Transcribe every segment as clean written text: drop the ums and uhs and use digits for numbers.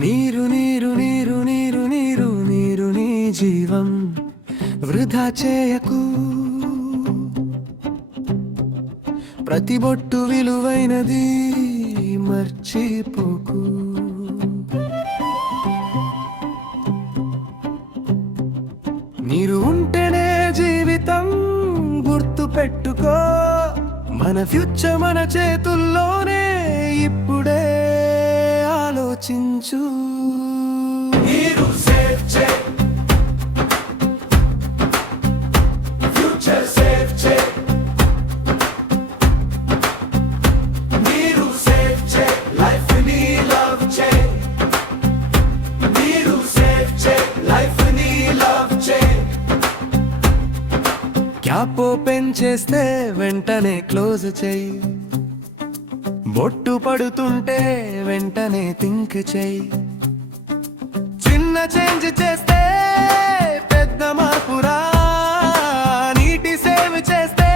నీరు నీరు నీరు నీరు నీరు నీరు నీ జీవం వృధా చేయకు. ప్రతి బొట్టు విలువైనది మర్చిపోకు. నీరు ఉంటేనే జీవితం గుర్తు పెట్టుకో. మన ఫ్యూచర్ మన చేతుల్లోనే, ఇప్పుడే ఆలోచించు. నీరు సేవ్ చేయి, ఫ్యూచర్ సేవ్ చేయి. నీరు సేవ్ చేయి, లైఫ్ ని లవ్ చేయి. నీరు సేవ్ చేయి, లైఫ్ ని లవ్ చేయి. క్యాప్ ఓపెన్ చేస్తే వెంటనే క్లోజ్ చేయి. బొట్టు పడుతుంటే వెంటనే థింక్ చేయి. చిన్న చేంజ్ చేస్తే పెద్ద మార్పురా. నీటి సేవ్ చేస్తే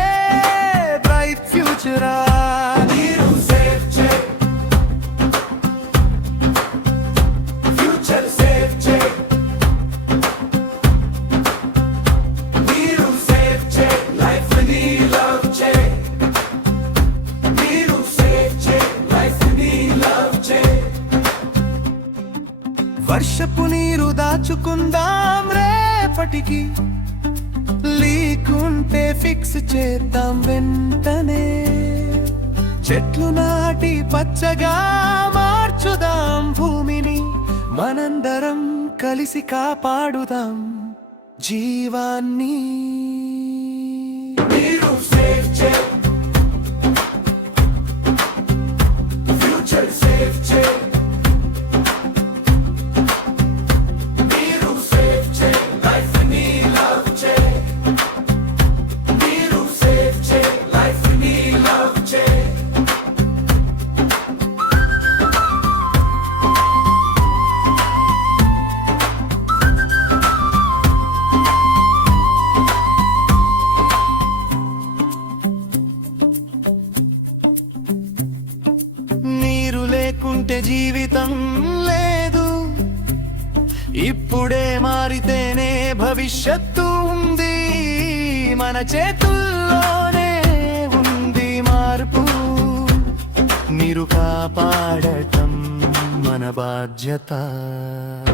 బ్రైట్ ఫ్యూచరా. నీరు సేవ్ చేయి, ఫ్యూచర్ సేవ్ చేయి. నీరు సేవ్ చేయి, లైఫ్ ని లవ్ చేయి. నీరు సేవ్ చేయి, లైఫ్ ని లవ్ చేయి. వర్షపు నీరు దాచుకుందాం రేపటికి. లీకుంటే ఫిక్స్ చేద్దాం వెంటనే. చెట్లు నాటి పచ్చగా మార్చుదాం భూమిని. మనందరం కలిసి కాపాడుదాం జీవాన్ని. నీరు సేవ్ చేయి, ఫ్యూచర్ సేవ్ చేయి. నీరు సేవ్ చేయి, లైఫ్ ని లవ్ చేయి. నీరు సేవ్ చేయి, లైఫ్ ని లవ్ చేయి. నీరు లేకుంటే జీవితం లేదు. ఇప్పుడే మారితేనే భవిష్యత్తు ఉంది. మన చేతుల్లోనే ఉంది మార్పు. నీరు కాపాడటం మన బాధ్యత.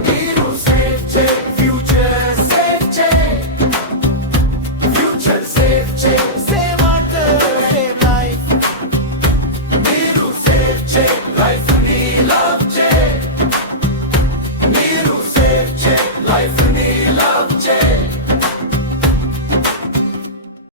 నీరు సేవ్ చేయి, ఫ్యూచర్ సేవ్ చేయి. ఫ్యూచర్ సేవ్ చేయి. Save water, save life. నీరు సేవ్ చేయి,